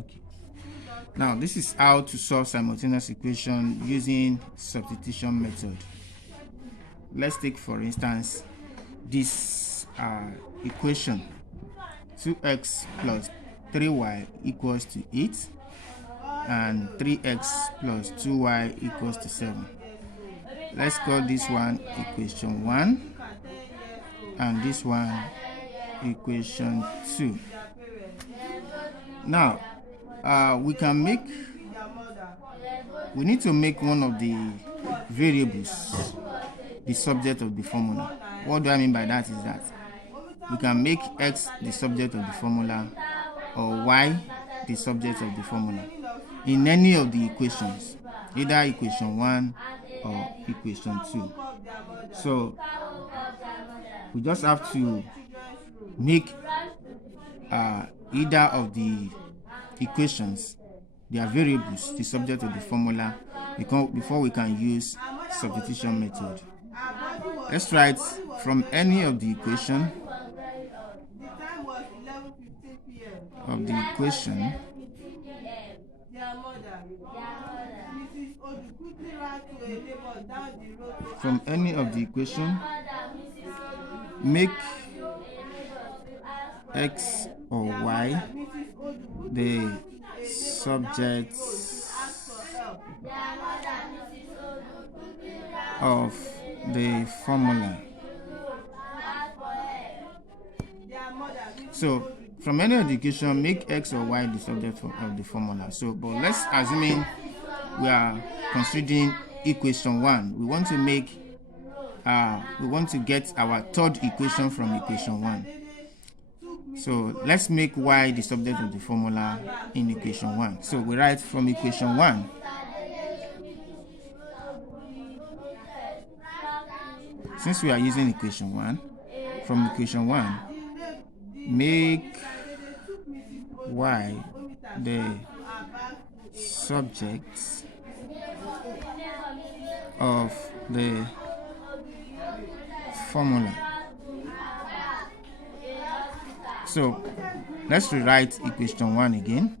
Okay. Now this is how to solve simultaneous equation using substitution method. Let's take for instance this equation 2x plus 3y equals to 8 and 3x plus 2y equals to 7. Let's call this one equation 1 and this one equation 2. Now we need to make one of the variables the subject of the formula. What do I mean by that is that we can make x the subject of the formula or y the subject of the formula in any of the equations, either equation 1 or equation 2. So we just have to make either of the equations, their variables, the subject of the formula before we can use substitution method. Let's write from any of the equation make x or y the subject of the formula. So from any of the equation, make x or y the subject of the formula. So but let's assuming we are considering equation 1. We want to get our third equation from equation 1. So let's make y the subject of the formula in equation 1. So we write from equation 1. Since we are using equation 1, from equation 1, make y the subject of the formula. So let's rewrite equation 1 again,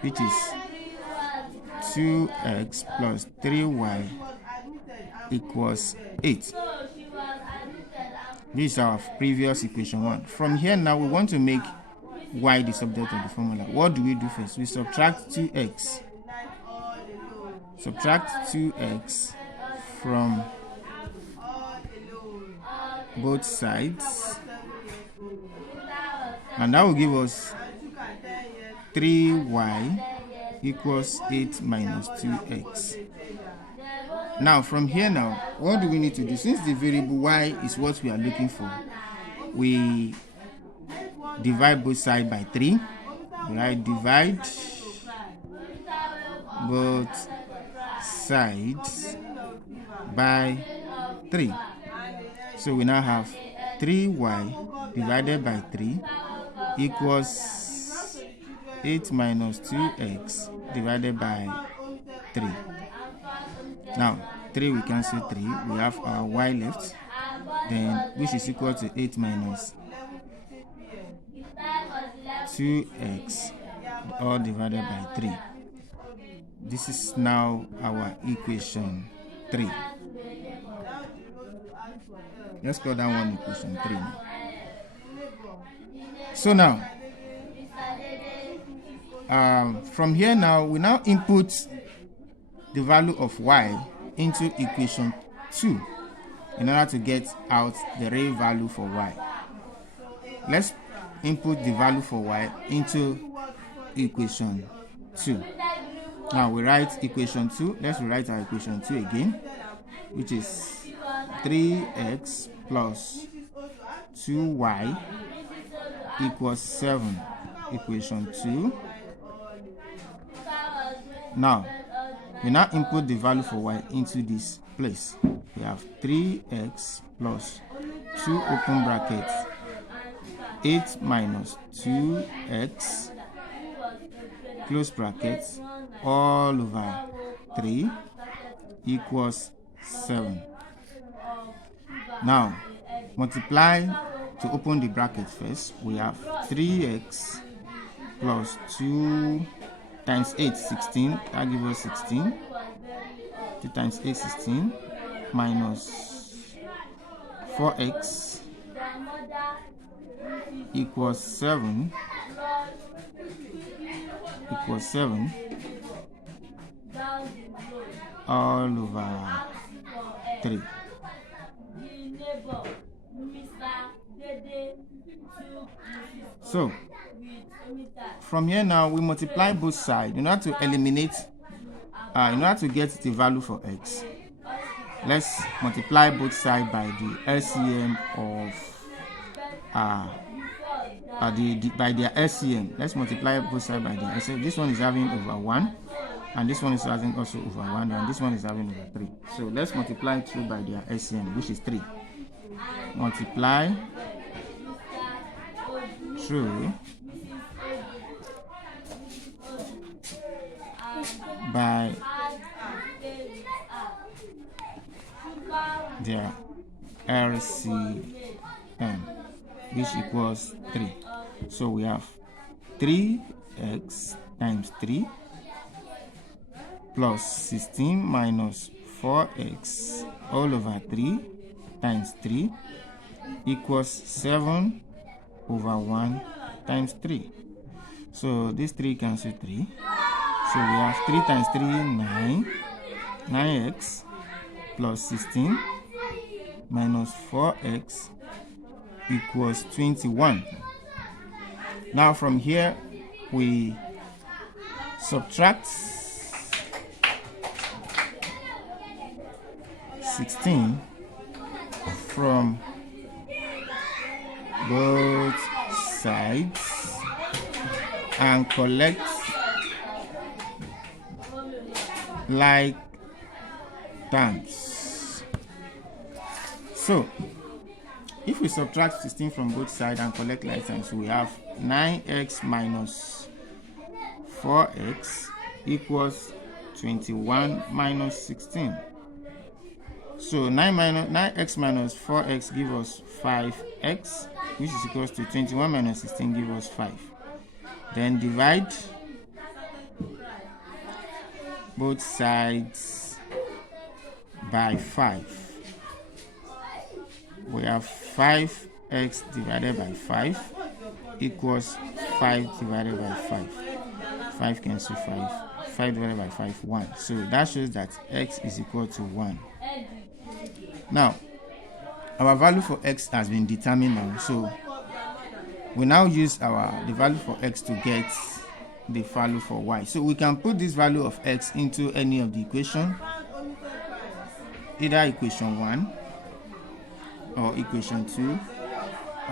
which is 2x plus 3y equals 8. This is our previous equation 1. From here now we want to make y the subject of the formula. What do we do first? We subtract 2x. Subtract 2x from both sides, and that will give us 3y equals 8 minus 2x. Now from here now, what do we need to do? Since the variable y is what we are looking for, we divide both sides by 3. Right? Divide both sides by 3. So we now have 3y divided by 3 equals 8 minus 2x divided by 3. Now 3 we cancel 3, we have our y left, then which is equal to 8 minus 2x all divided by 3. This is now our equation 3. Let's call that one equation 3 now. So now from here now we now input the value of y into equation 2 in order to get out the real value for y. Let's input the value for y into equation 2. Now we write equation 2. Let's rewrite our equation 2 again, which is 3x plus 2y equals 7. Equation 2. Now we now input the value for y into this place. We have 3x plus 2 open brackets 8 minus 2x close brackets all over 3 equals 7. Now multiply to open the bracket first. We have 3x plus 2 times 8, 16. That gives us 16. 2 times 8, 16. Minus 4x equals 7. Equals 7 all over 3. So from here now we multiply both sides in order to eliminate in order to get the value for x. Let's multiply both sides by the LCM of by their LCM. Let's multiply both sides by their LCM. This one is having over 1, and this one is having also over 1, and this one is having over 3. So let's multiply through by their LCM, which is 3. Multiply through by their LCM, which equals 3. So we have 3x times 3 plus 16 minus 4x all over 3 times 3 equals 7 over 1 times 3. So this 3 cancel 3. So we have 3 times 3, 9. 9x plus 16 minus 4x equals 21. Now from here we subtract 16 from both sides and collect like terms. So if we subtract 16 from both sides and collect like terms, we have 9x minus 4x equals 21 minus 16. So 9x minus 4x gives us 5x, which is equals to 21 minus 16 gives us 5. Then divide both sides by 5. We have 5x divided by 5 equals 5 divided by 5. 5 cancel 5. 5 divided by 5, 1. So that shows that x is equal to 1. Now, our value for x has been determined now. So we now use the value for x to get the value for y. So we can put this value of x into any of the equation, either equation 1 or equation 2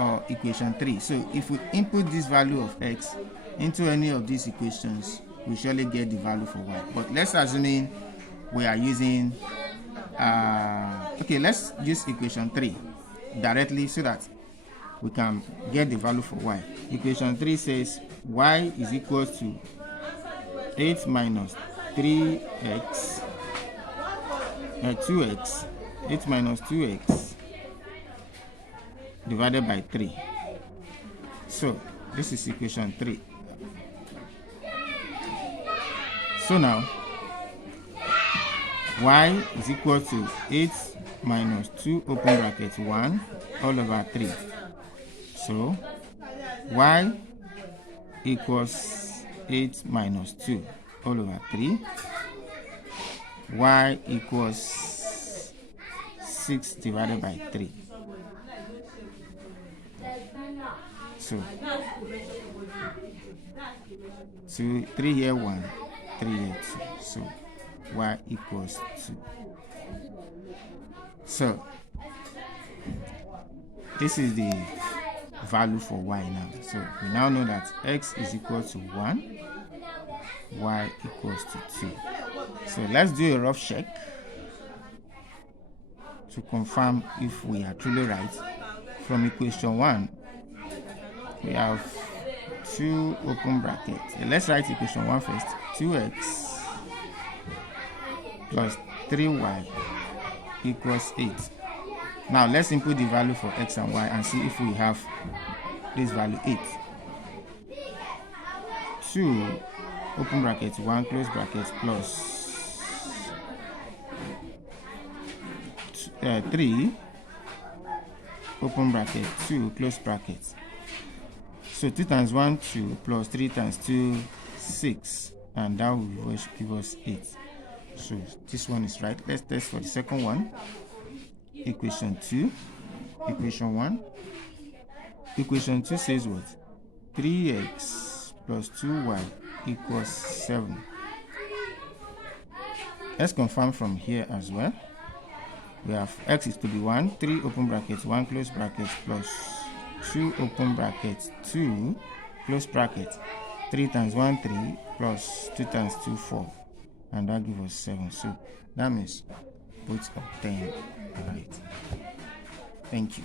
or equation 3. So if we input this value of x into any of these equations, we surely get the value for y. But let's assume we are using okay, let's use equation 3 directly so that we can get the value for y. Equation 3 says y is equal to 8 minus 3x 2x 8 minus 2x divided by 3. So this is equation 3. So now y is equal to 8 minus 2 open bracket 1 all over 3. So y equals 8 minus 2 all over 3. Y equals 6 divided by 3. So 3 here 1, 3 here 2. So y equals 2. So this is the value for y now. So we now know that x is equal to 1, y equals to 2. So let's do a rough check to confirm if we are truly right. From equation 1, we have 2 open brackets. Let's write equation 1 first. 2x plus 3y equals 8. Now let's input the value for x and y and see if we have this value 8. 2 open bracket 1 close bracket plus 3 open bracket 2 close bracket. So 2 times 1 2 plus 3 times 2 6, and that will give us 8. So this one is right. Let's test for the second one. Equation 2, equation 1. Equation 2 says what? 3x plus 2y equals 7. Let's confirm from here as well. We have x is to be 1, 3 open brackets 1 close bracket plus 2 open brackets 2 close bracket. 3 times 1 3 plus 2 times 2 4, and that gives us 7. So that means both obtain right. Thank you.